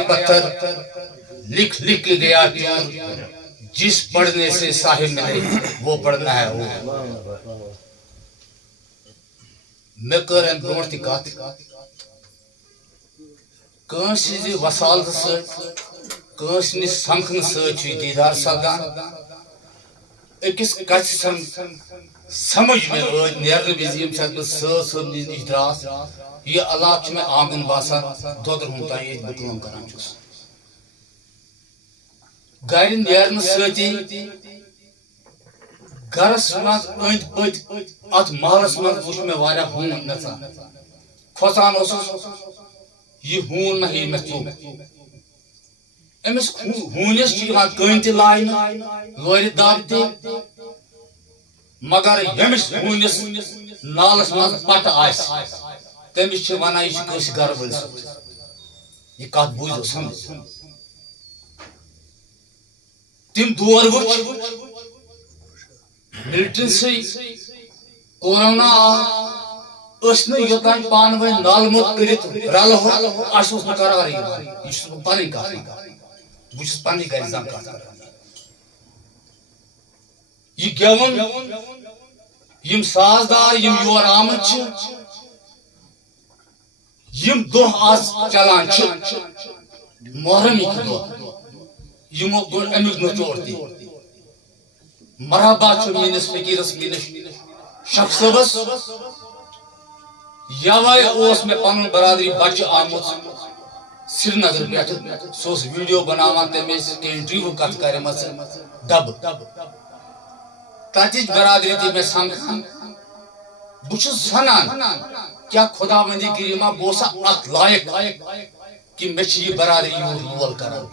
पत्थर लिख लिख के गया चोर, जिस पढ़ने से साहिब मिले वो पढ़ना है वो। मैं कर ब्रोट ती कत कंस वसालत कंस नि समखन दीदार सपदान अकिस कच समझ में नेरन विज सब निश द्रास यह इलाक में आंगन बासान दोदर हम तान ये काम करान गर नेरन सती गरस मज अंद पत अत महलस मज वुच मे वारिया हून नचान खोसान यह हून ना ही मे चुप अमिस हूनस कन त लाइन लोर दब त मगर यमिस हूनस नालस मज पट आस तमिस वन यह कस गर वल यह कत बूझो समझ तिम दौर वुच मिलिट्री से कोरोना योतान पान वे नाल मत करित रल हो अस करार यह पन कत बहुत पन्नी गर कत यह गेवन यम साजदार यम योर आमद यम दोह आज चलान मोहरम दो यमो गो अमुक नचोर दी मरहबा मीनिस फकीरस मीनिस शख्सबस यवे ओस में पन बरादरी बच आमुत श्रीनगर पे सोस वीडियो बनावान तमिस इंटरव्यू कत करमस डब ततिच बरादरी ती में समखान बुछुस सनान क्या खुदावंदी करीमा बोसा अत लायक कि मे छी बरादरी रोल करन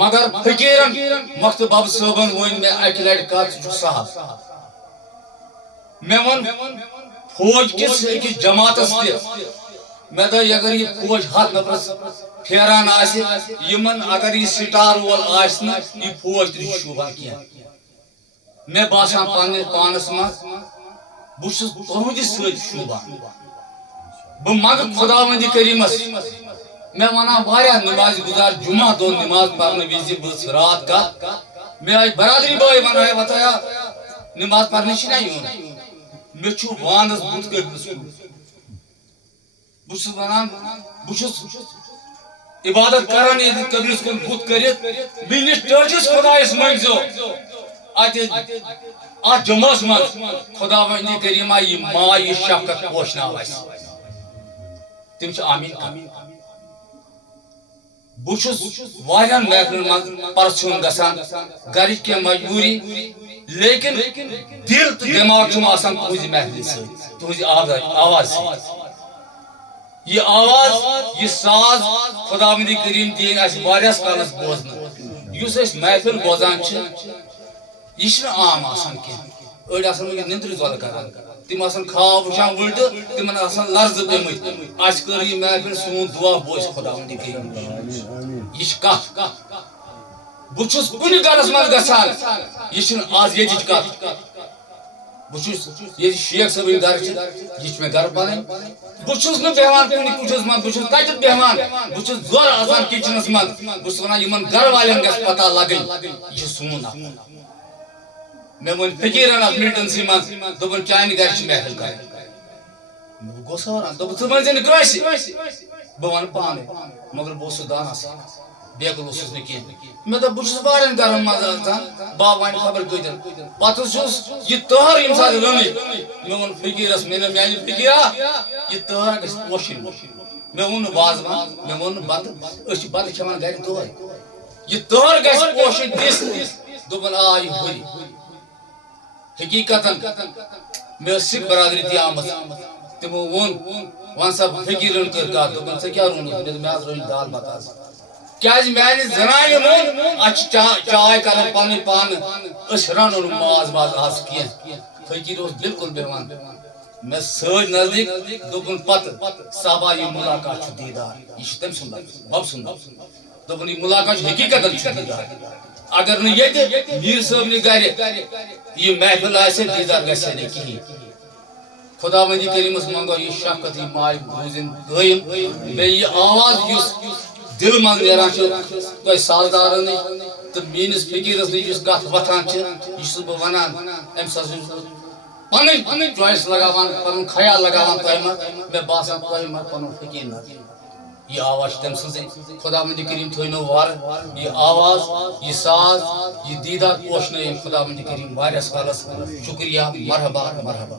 मगर फकीरन मख्तबाब सोबन वन में अक लट कत साहब मे वन फौज किस जमातस मे दो अगर यह फौज हथ नफरस फेरान यमन अगर यह स्टार वोल यह फौज तुझ शोभा क्या मे बासान पन्ने पानस मज बहुत तुहद शोभा बह मंग खुदावंदी करीमस मैं वना वारिया नमाज गुजार जुमा दो नमाज पढ़ने विज बस रात का मैं आज बरादरी भाई वना बताया नमाज पढ़ने छी ना यून मे छु वानस बुत कर बुस वनान बुस इबादत करन ये कबीर को बुत करित मिनिस टर्जिस खुदाइस मंगजो आते आ जमास मज खुदावंदी करीमा ये मां ये शफकत पोषना वस तिम छ आमीन बुछुस वायन महफिल मज परसुन गसान गरिक के मजबूरी लेकिन दिल तो दिमाग में आसान तुझ महफिल से तुझ आवाज ये आवाज ये साज खुदावंदी करीम दिन अस वारियास कालस बोजन युस अस महफिल बोजान छ यह आम आसान के अड़ आसान निंद्र जल करान तिम आसान खाब वुचान उल्ट तिमन आसान लर्ज पेमत अस कर यह महफिल सोन दुआ बोझ खुदावंदी करीम यह कत बुछुस कुन गरस मज गसान यह आज ये कत बुछुस ये शेख सब घर यह मे घर पन बुछुस न बेहवान कुन कुछस मज बुछुस कत बेहवान बुछुस जोर आसान किचनस मज बुछ वना यमन घर वालन गस पता लगन यह सोन मे वन फकीरन मिलिटेंसी मज दोपन चान घर महफिल कर गोसार दोप मान क्रस बह वन पान मगर बहुत दाना बेगल कह मे दोप बहुत वारियन गरन मज बा वन खबर कतन पत यह तहर ये सात रन मे वो फकीरस मे मानी फकीरा यह तहर गस पोशन मे वो वाजवान मे वो बत बत खान गर दो यह तहर गस पोशन दिस दोपन आ यह हुई हकीकतन मे सिख बरादरी ती आमत तमो वन सब फकीरन कर का दोपन से क्या रोन मे आज रोन दाल बता क्या मानी जनान रोन अच्छ चाय कर पन पान रन माज माज आज कह फकीर बिल्कुल बेमान मे सज नजदीक दोपन पत साहबा यह मुलाकात दीदार यह तम सुन बब सुन दोपन यह मुलाकात हकीकतन दीदार अगर न मीर साहब गर यह महफिल दीदार गि कहें خدا مندی کریمس منگو یہ شفقت یہ ماے روزن قائم بے یہ آواز یس دل من نیران تہ سازدارن تو میس فکرس نش کت وتھان یہ بہ ونان ام سا پن چوائس لگاوان پن خیال لگاوان تہ مے باسان تہ پن فکر نہ یہ آواز تم سن خدا مند کریم تھو وار یہ آواز یہ ساز یہ دیدار پوشن خدا مند کریم واریاس کالس شکریہ مرحبا مرحبا